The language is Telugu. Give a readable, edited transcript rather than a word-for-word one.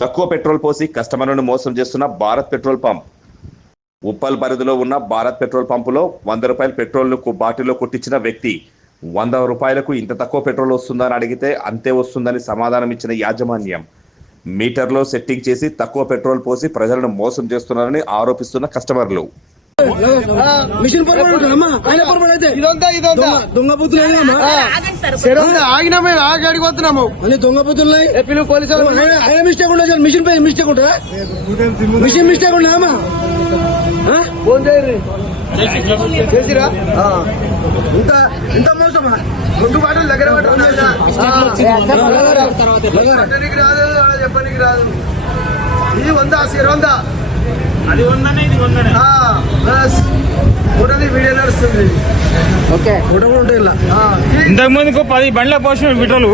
తక్కువ పెట్రోల్ పోసి కస్టమర్లను మోసం చేస్తున్న భారత్ పెట్రోల్ పంప్. ఉప్పల్ పరిధిలో ఉన్న భారత్ పెట్రోల్ పంపులో 100 రూపాయల పెట్రోల్ బాటిల్లో కొట్టించిన వ్యక్తి 100 రూపాయలకు ఇంత తక్కువ పెట్రోల్ వస్తుందని అడిగితే అంతే వస్తుందని సమాధానం ఇచ్చిన యాజమాన్యం మీటర్లో సెట్టింగ్ చేసి తక్కువ పెట్రోల్ పోసి ప్రజలను మోసం చేస్తున్నారని ఆరోపిస్తున్న కస్టమర్లు. మిషన్ దొంగ బుద్ధులు ఆగినా మేము ఆగి అడిగిపోతున్నాము అన్ని దొంగ బుద్ధులు పోలీసులు మిస్టేక్ ఉండదు. మిషన్ పై మిస్టేక్ ఉంటుందా? మిషన్ మిస్టేక్ ఉండదమ్మా. ఫోన్ చేసిరా ఇంత ఇంత మోసమా? ముందు బాటలు దగ్గర చెప్పడానికి రాదు, చెప్పడానికి రాదు. ఇది 100 అది 100 ఇది 100 ఫోటోది వీడియో నడుస్తుంది. ఓకే ఫోటో కూడా ఉంటాయి ఇలా. ఇంతకు ముందుకు 10 బండ్ల పోసిన పెట్రోలు